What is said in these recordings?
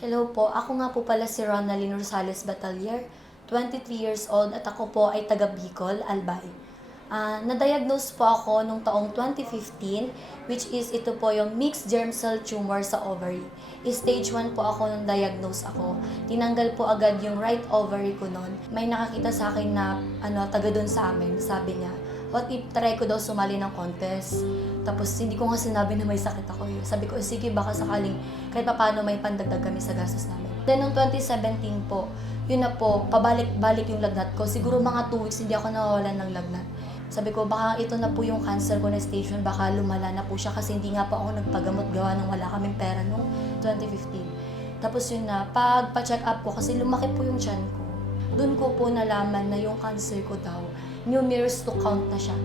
Hello po, ako nga po pala si Ronaldine Rosales Batalier, 23 years old at ako po ay taga Bicol, Albay. Na-diagnose po ako nung taong 2015, which is ito po yung mixed germ cell tumor sa ovary. Stage 1 po ako nung diagnose ako. Tinanggal po agad yung right ovary ko noon. May nakakita sa akin na taga dun sa amin, sabi niya, what if try ko daw sumali ng contest? Tapos hindi ko nga sinabi na may sakit ako eh. Sabi ko, sige baka sakaling kahit paano may pandagdag kami sa gastos namin. Then noong 2017 po, yun na po, pabalik-balik yung lagnat ko. Siguro mga 2 weeks hindi ako nawawalan ng lagnat. Sabi ko, baka ito na po yung cancer ko na stage 1, baka lumala na po siya kasi hindi nga po ako nagpagamot gawa nang wala kaming pera noong 2015. Tapos yun na, pagpa-check up ko kasi lumaki po yung tiyan ko. Doon ko po nalaman na yung cancer ko daw, numerous to count na siya.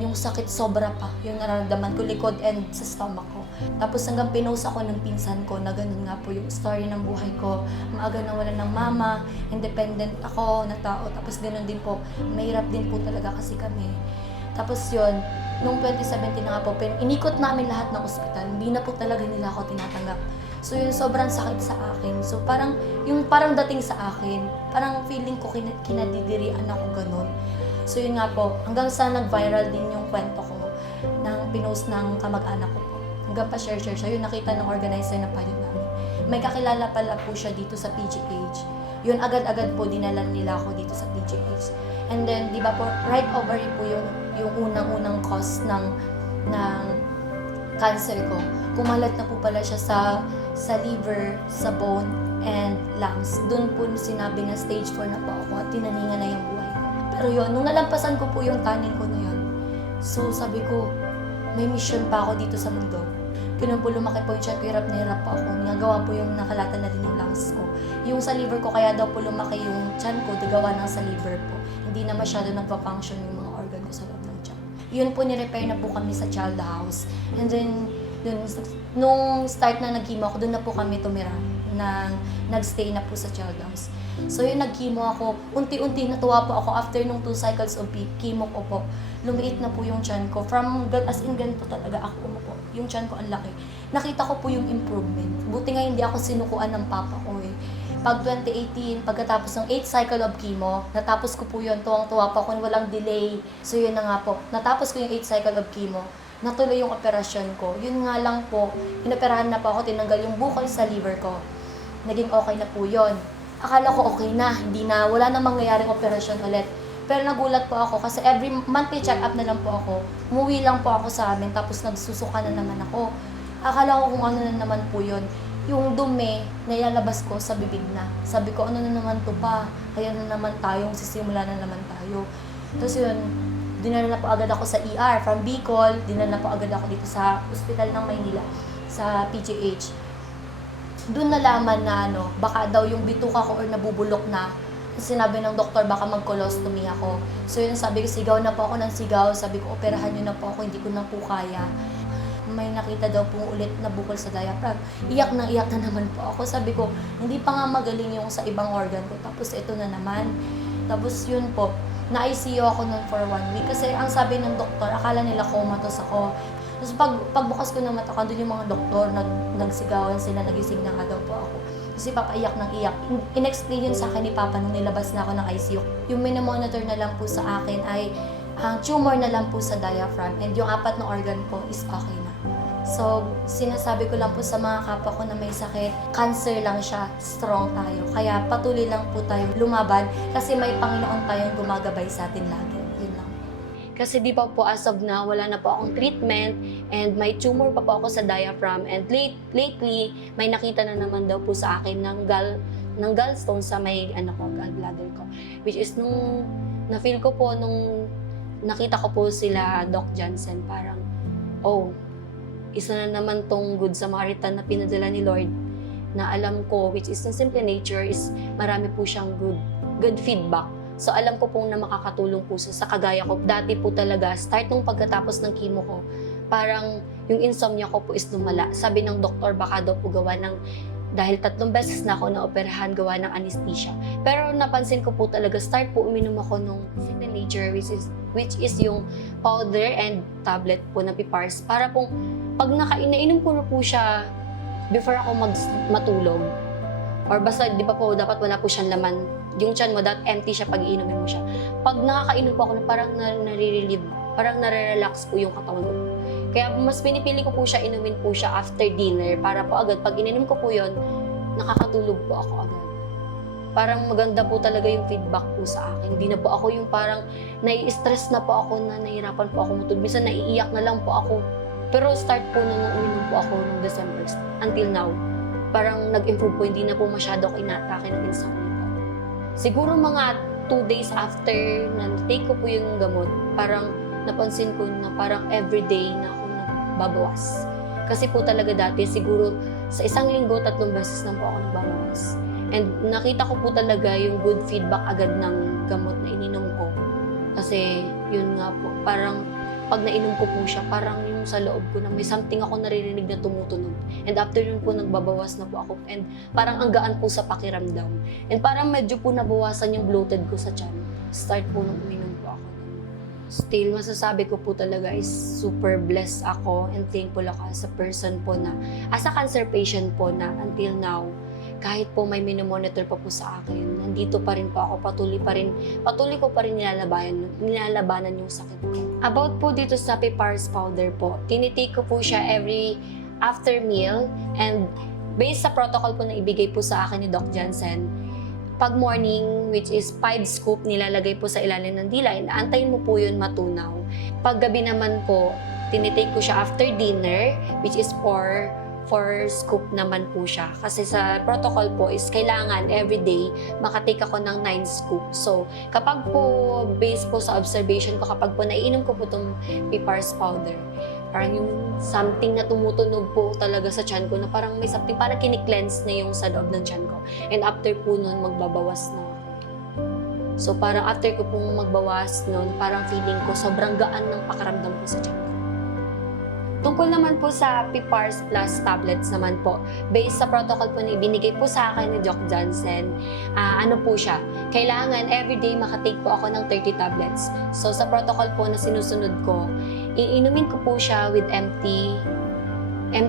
Yung sakit sobra pa, yung nararamdaman ko, likod and sa stomach ko. Tapos hanggang pinost ako ng pinsan ko na ganun nga po yung story ng buhay ko. Maaga nawalan ng mama, independent ako na tao. Tapos ganun din po, mahirap din po talaga kasi kami. Tapos yun, nung 2017 na nga po, inikot namin lahat ng ospital. Hindi na po talaga nila ako tinatanggap. So yun, sobrang sakit sa akin. So parang, yung parang dating sa akin, parang feeling ko kinadidirian ako ganun. So yun nga po, hanggang sa nag-viral din yung kwento ko ng pinost ng kamag-anak ko po. Hanggang pa share siya, yun nakita ng organizer na payo namin. May kakilala pala po siya dito sa PGH. Yun agad-agad po dinala nila ako dito sa PGH. And then, di ba po, right ovary po yung unang-unang cause ng cancer ko. Kumalat na po pala siya sa liver, sa bone, and lungs. Doon po sinabi na stage 4 na po ako at tinaningan na yung buhay ko. Pero yun, nung nalampasan ko po yung taning ko na yun, so sabi ko, may mission pa ako dito sa mundo. Ganun po lumaki po yung tiyan ko, hirap na hirap po ako. Nagawa po yung nakalatan na din yung lungs ko. Yung sa liver ko, kaya daw po lumaki yung tiyan ko, gawa ng sa liver po. Hindi na masyado nagpa-function yung mga organ ko sa loob ng tiyan. Yun po, ni-repair na po kami sa child house. And then, nung start na nag-chemo ako, doon na po kami tumira. Nag-stay na po sa child house. So yun, nag-chemo ako. Unti-unti natuwa po ako after nung 2 cycles of chemo ko po. Lumiit na po yung tiyan ko. From as in ganito talaga ako po. Yung tiyan ko ang laki. Nakita ko po yung improvement. Buti nga hindi ako sinukuan ng papa ko eh. Pag 2018, pagkatapos ng 8 cycle of chemo, natapos ko po yun. Tuwang-tuwa pa ako, walang delay. So yun na nga po. Natapos ko yung 8 cycle of chemo. Natuloy yung operasyon ko. Yun nga lang po, inoperahan na po ako, tinanggal yung bukol sa liver ko. Naging okay na po yun. Akala ko okay na, hindi na, wala na mangyayaring operasyon ulit. Pero nagulat po ako kasi every monthly check-up na lang po ako. Umuwi lang po ako sa amin, tapos nagsusuka na naman ako. Akala ko kung ano na naman po yun. Yung dumi na ilalabas ko sa bibig na. Sabi ko, ano na naman to pa? Kaya na naman tayo, sisimula na naman tayo. Tapos yun, dinala na po agad ako sa ER from Bicol, dinala na po agad ako dito sa Hospital ng Maynila, sa PGH. Doon nalaman na baka daw yung bituka ko or nabubulok na. Sinabi ng doktor baka mag-colostomy ako. So yun, sabi ko, sigaw na po ako ng sigaw. Sabi ko, operahan nyo na po ako, hindi ko na po kaya. May nakita daw po ulit na bukol sa diaphragm. Iyak na naman po ako. Sabi ko, hindi pa nga magaling yung sa ibang organ ko. Tapos ito na naman. Tapos yun po, na-ICU ako nun for 1 week. Kasi ang sabi ng doktor, akala nila comatose ako. Tapos pagbukas ko ng mata ko, doon yung mga doktor, nagsigawan sila, nagising na nga daw po ako. Kasi papaiyak ng iyak. In-explain yun sa akin ni Papa nung nilabas na ako ng ICU. Yung minomonitor na lang po sa akin ay ang tumor na lang po sa diaphragm and yung 4 na organ po is okay na. So, sinasabi ko lang po sa mga kapwa ko na may sakit, cancer lang siya, strong tayo. Kaya patuloy lang po tayo lumaban kasi may Panginoon tayong gumagabay sa atin lagi. Yun lang. Kasi di pa po as of now, wala na po akong treatment and may tumor pa po ako sa diaphragm and lately, may nakita na naman daw po sa akin ng gallstone sa may gallbladder ko. Which is nung na-feel ko po, nung nakita ko po sila Doc Johnson, parang, isa na naman tong good Samaritan na pinadala ni Lord na alam ko, which is in Simple Nature, is marami po siyang good feedback. So alam ko pong na makakatulong po sa kagaya ko. Dati po talaga, start nung pagkatapos ng chemo ko, parang yung insomnia ko po is lumala. Sabi ng doktor, baka daw po gawa ng, dahil 3 beses na ako na-operahan, gawa ng anesthesia. Pero napansin ko po talaga, start po uminom ako nung Simple Nature, which is yung powder and tablet po na Pipars. Para pong, pag nainom ko na po siya before ako matulog, or basta di ba po dapat wala po siyang laman, yung tiyan mo dapat empty siya pag iinumin mo siya. Pag nakakainom po ako, parang nare-relieve, parang nare-relax po yung katawan ko. Kaya mas pinipili ko po siya, inumin po siya after dinner para po agad pag ininom ko po yun, nakakatulog po ako agad. Parang maganda po talaga yung feedback po sa akin. Hindi na po ako yung parang nai-stress na po ako, na nahihirapan po ako matulog. Minsan naiiyak na lang po ako. Pero start po nung uminom po ako noong December until now, parang nag-improve po, hindi na po masyado ako inatake ng insomnia po. Siguro mga 2 days after na take ko po yung gamot, parang napansin ko na parang everyday na ako nagbabawas. Kasi po talaga dati, siguro sa isang linggo, 3 beses lang po ako nagbabawas. And nakita ko po talaga yung good feedback agad ng gamot na ininom ko. Kasi yun nga po, parang pag nainom ko po siya, parang yung sa loob ko na may something ako naririnig na tumutunog. And after yun po, nagbabawas na po ako. And parang ang gaan po sa pakiramdam. And parang medyo po nabawasan yung bloated ko sa tiyan. Start po nung uminom po ako. Still, masasabi ko po talaga is super blessed ako and thankful ako as a person po na, as a cancer patient po na until now, kahit po may minomonitor pa po sa akin, nandito pa rin po ako, patuloy ko pa rin nilalabanan yung sakit ko. About po dito sa Pipars powder po, tinitake ko po siya every after meal, and based sa protocol po na ibigay po sa akin ni Doc Jansen, pag morning, which is 5 scoop, nilalagay po sa ilalim ng dila, antayin mo po yun matunaw. Pag gabi naman po, tinitake ko siya after dinner, which is 4 scoop naman po siya. Kasi sa protocol po is kailangan everyday makatake ako ng 9 scoop. So, kapag po, based po sa observation ko, kapag po naiinom ko po itong Pipars powder, parang yung something na tumutunog po talaga sa tiyan ko, na parang may something, parang kini-cleanse na yung sa loob ng tiyan ko. And after po nun, magbabawas na ako. So, parang after ko pong magbawas nun, parang feeling ko sobrang gaan ng pakaramdam ko sa tiyan ko. Tungkol naman po sa Pipars Plus tablets naman po, based sa protocol po na ibinigay po sa akin ni Doc Jansen, ano po siya, kailangan everyday makatake po ako ng 30 tablets. So sa protocol po na sinusunod ko, iinumin ko po siya with empty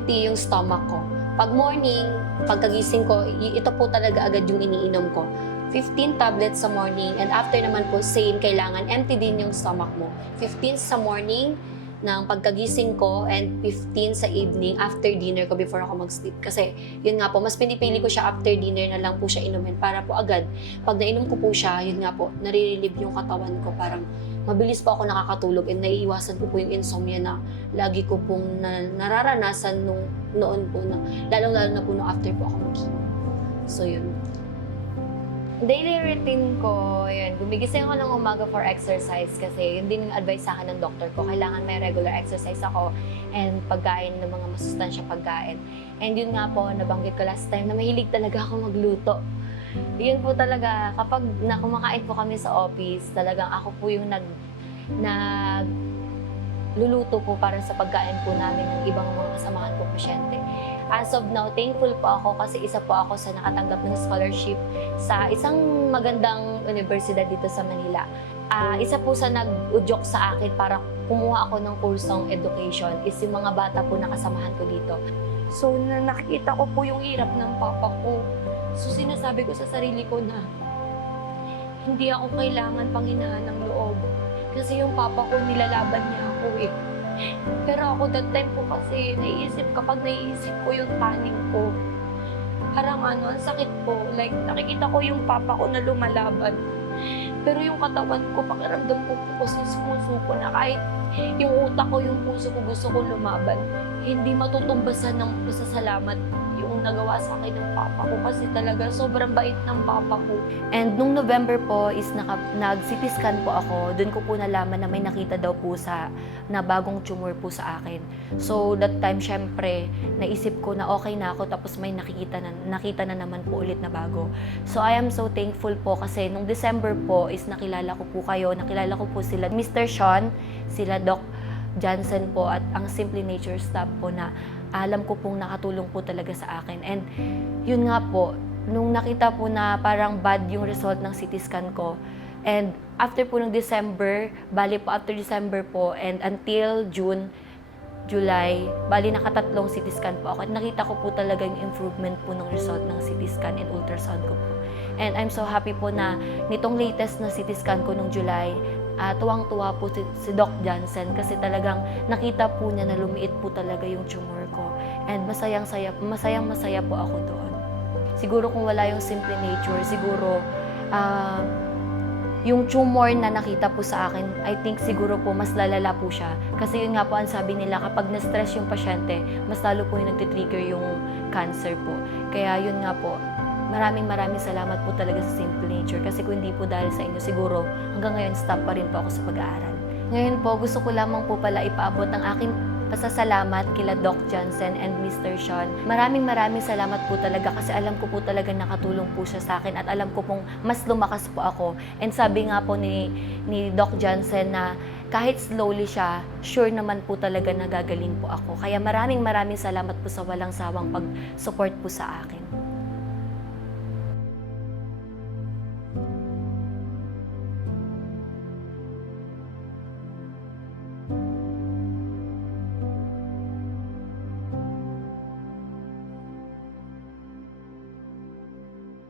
yung stomach ko. Pag morning, pagkagising ko, ito po talaga agad yung iniinom ko. 15 tablets sa morning, and after naman po, same, kailangan empty din yung stomach mo. 15 sa morning, ng pagkagising ko, and 15 sa evening after dinner ko before ako mag-sleep. Kasi yun nga po, mas pinipili ko siya after dinner na lang po siya inumin para po agad. Pag nainom ko po siya, yun nga po, nare-relieve yung katawan ko. Parang mabilis po ako nakakatulog, and naiiwasan ko po yung insomnia na lagi ko pong nararanasan noon po, lalong-lalo na po nung after po ako mag-chemo. So yun. Daily routine ko, yun, gumigising ako ng umaga for exercise kasi yun din yung advice sa akin ng doktor ko. Kailangan may regular exercise ako and pagkain ng mga masustansya pagkain. And yun nga po, nabanggit ko last time na mahilig talaga ako magluto. Yun po talaga, kapag kumakain po kami sa office, talagang ako po yung luluto po para sa pagkain po namin ng ibang mga kasamahan ko pasyente. As of now, thankful po ako kasi isa po ako sa nakatanggap ng scholarship sa isang magandang universidad dito sa Manila. Isa po sa nag-udyok sa akin para kumuha ako ng kursong education is yung mga bata po na kasamahan ko dito. So, nakikita ko po yung hirap ng papa ko. So, sinasabi ko sa sarili ko na hindi ako kailangan panghinaan ng loob. Kasi yung papa ko, nilalaban niya ako eh. Pero ako that time po kasi kapag naiisip ko yung taning ko, parang ang sakit po. Like, nakikita ko yung papa ko na lumalaban. Pero yung katawan ko, pakiramdam ko po kasi sumusuko na kahit yung utak ko, yung puso ko gusto ko lumaban. Hindi matutumbasan ng pasasalamat yung nagawa sa akin ng papa ko kasi talaga sobrang bait ng papa ko. And nung November po is nag-CT scan po ako. Doon ko po nalaman na may nakita daw po na bagong tumor po sa akin. So that time syempre naisip ko na okay na ako, tapos may nakita na naman po ulit na bago. So I am so thankful po kasi nung December po is nakilala ko po sila Mr. Sean, sila Doc Jansen po at ang Simply Nature staff po na alam ko pong nakatulong po talaga sa akin. And yun nga po, nung nakita po na parang bad yung result ng CT scan ko, and after po ng December, bali po after December po and until June, July, bali nakatatlong CT scan po ako at nakita ko po talaga yung improvement po ng result ng CT scan and ultrasound ko po. And I'm so happy po na nitong latest na CT scan ko nung July, tuwang-tuwa po si Doc Johnson kasi talagang nakita po niya na lumiit po talaga yung tumor ko. And masayang-masaya po ako doon. Siguro kung wala yung Simple Nature, siguro yung tumor na nakita po sa akin, I think siguro po mas lalala po siya. Kasi yun nga po ang sabi nila, kapag na-stress yung pasyente, mas lalo po yung nagtitrigger yung cancer po. Kaya yun nga po, maraming salamat po talaga sa Simple Nature. Kasi kung hindi po dahil sa inyo, siguro hanggang ngayon stop pa rin po ako sa pag-aaral. Ngayon po, gusto ko lamang po pala ipaabot ang aking pasasalamat kila Doc Johnson and Mr. Sean. Maraming salamat po talaga kasi alam ko po talaga nakatulong po siya sa akin at alam ko pong mas lumakas po ako. And sabi nga po ni Doc Johnson na kahit slowly siya, sure naman po talaga na gagaling po ako. Kaya maraming salamat po sa walang sawang pag-support po sa akin.